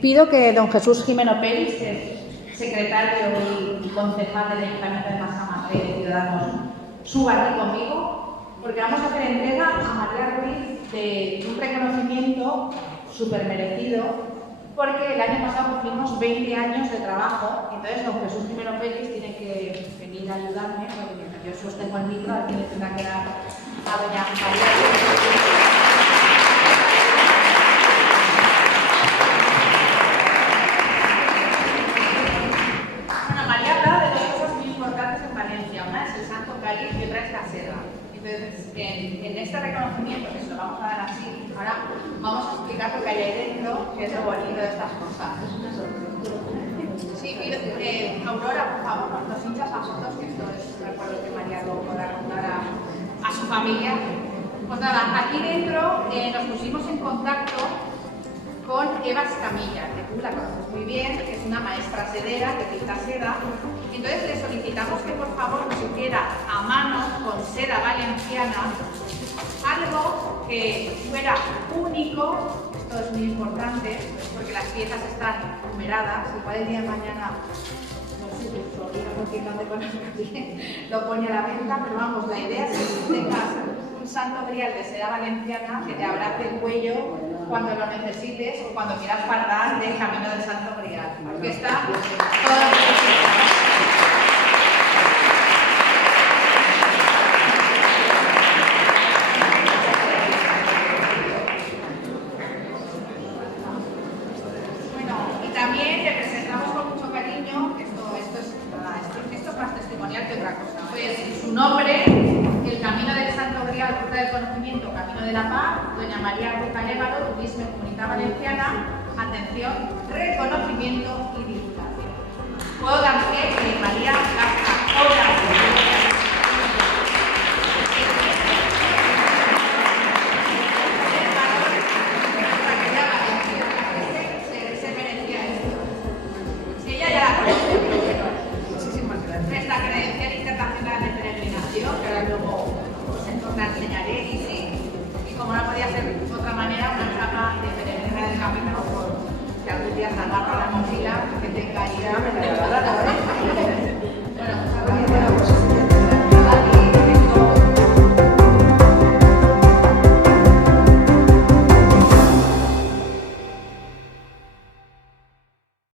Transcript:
Pido que don Jesús Jimeno Peris, que es secretario y concejal del Ayuntamiento de Massamagrell de Ciudadanos, suba aquí conmigo, porque vamos a hacer entrega a María Ruiz de un reconocimiento súper merecido, porque el año pasado cumplimos 20 años de trabajo, entonces don Jesús Jimeno Peris tiene que venir a ayudarme, porque mientras yo sostengo el micro, aquí le tendrá que dar a doña María Ruiz. Y otra es la seda. Entonces, en este reconocimiento, que se lo vamos a dar así, ahora vamos a explicar lo que hay ahí dentro, que es lo bonito de estas cosas. Sí, Aurora, por favor, nos hinchas a fotos, que esto es un recuerdo que María luego podrá contar a su familia. Pues nada, aquí dentro nos pusimos en contacto con Eva Escamilla, que tú la conoces muy bien, que es una maestra sedera que pinta seda. Entonces le solicitamos que por favor nos hiciera a mano, con seda valenciana, algo que fuera único. Esto es muy importante porque las piezas están numeradas. Igual el día de mañana, no sé, tu sobrino, porque no te conozco bien, lo pone a la venta, pero vamos, la idea es que tengas un santo grial de seda valenciana que te abrace el cuello cuando lo necesites o cuando quieras fardar del camino del Santo Grial, porque está todo bueno, y también le presentamos con mucho cariño, esto es más testimonial que otra cosa, pues su nombre, el camino del Santo Grial, Ruta del Conocimiento, Camino de la Paz, doña María Ruiz Alévalo, Turismo y Comunidad Valenciana, atención, reconocimiento y divulgación. ¿Puedo dar fe?